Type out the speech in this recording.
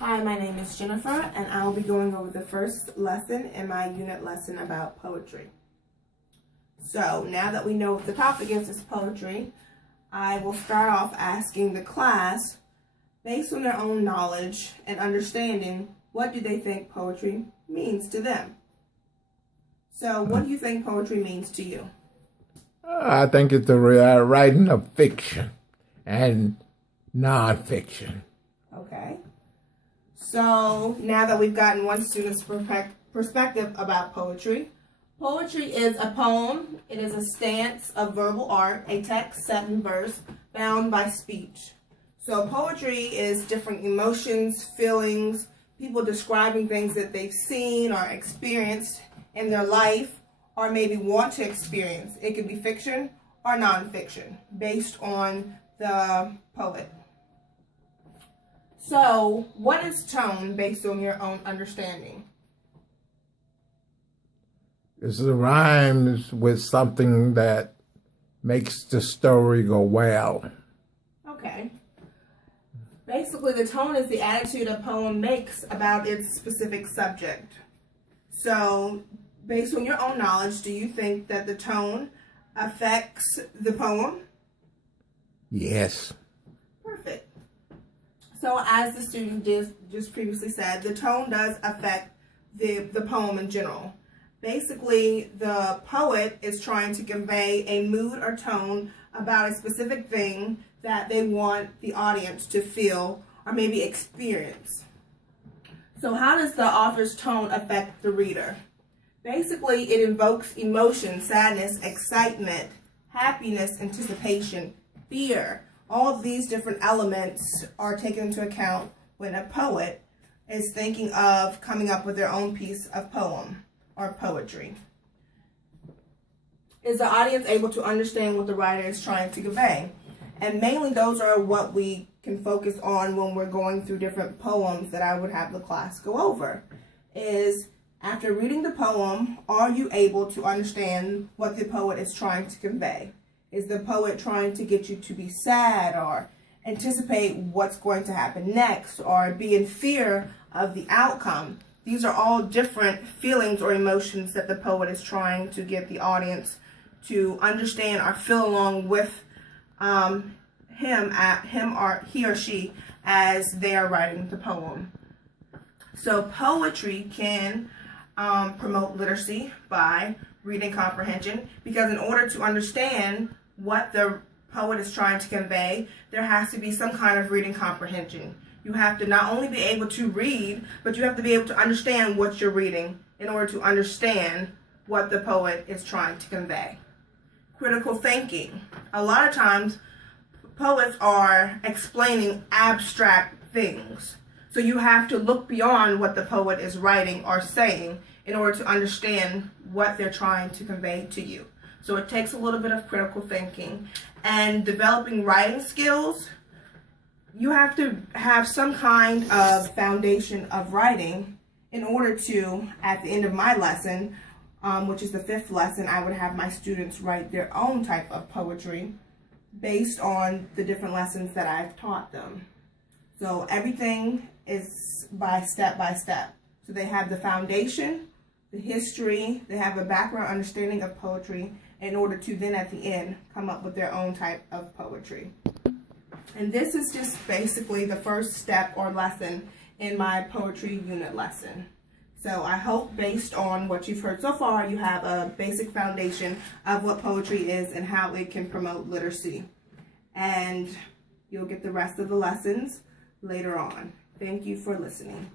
Hi, my name is Jennifer, and I will be going over the first lesson in my unit lesson about poetry. So, now that we know what the topic is poetry, I will start off asking the class, based on their own knowledge and understanding, what do they think poetry means to them? So, what do you think poetry means to you? I think it's the writing of fiction and nonfiction. Okay. So now that we've gotten one student's perspective about poetry, poetry is a poem. It is a stance of verbal art, a text set in verse, bound by speech. So poetry is different emotions, feelings, people describing things that they've seen or experienced in their life or maybe want to experience. It could be fiction or nonfiction based on the poet. So, what is tone based on your own understanding? It's the rhymes with something that makes the story go well. Okay. Basically, the tone is the attitude a poem makes about its specific subject. So, based on your own knowledge, do you think that the tone affects the poem? Yes. Perfect. So as the student just previously said, the tone does affect the poem in general. Basically, the poet is trying to convey a mood or tone about a specific thing that they want the audience to feel or maybe experience. So how does the author's tone affect the reader? Basically, it invokes emotion, sadness, excitement, happiness, anticipation, fear. All of these different elements are taken into account when a poet is thinking of coming up with their own piece of poem or poetry. Is the audience able to understand what the writer is trying to convey? And mainly those are what we can focus on when we're going through different poems that I would have the class go over. Is after reading the poem, are you able to understand what the poet is trying to convey? Is the poet trying to get you to be sad or anticipate what's going to happen next or be in fear of the outcome? These are all different feelings or emotions that the poet is trying to get the audience to understand or feel along with he or she as they are writing the poem. So poetry can promote literacy by reading comprehension, because in order to understand what the poet is trying to convey, there has to be some kind of reading comprehension. You have to not only be able to read, but you have to be able to understand what you're reading in order to understand what the poet is trying to convey. Critical thinking. A lot of times, poets are explaining abstract things. So you have to look beyond what the poet is writing or saying in order to understand what they're trying to convey to you. So it takes a little bit of critical thinking. And developing writing skills, you have to have some kind of foundation of writing in order to, at the end of my lesson, which is the 5th lesson, I would have my students write their own type of poetry based on the different lessons that I've taught them. So everything is by step. So they have the foundation, the history, they have a background understanding of poetry in order to then at the end come up with their own type of poetry. And this is just basically the first step or lesson in my poetry unit lesson. So I hope based on what you've heard so far, you have a basic foundation of what poetry is and how it can promote literacy. And you'll get the rest of the lessons later on. Thank you for listening.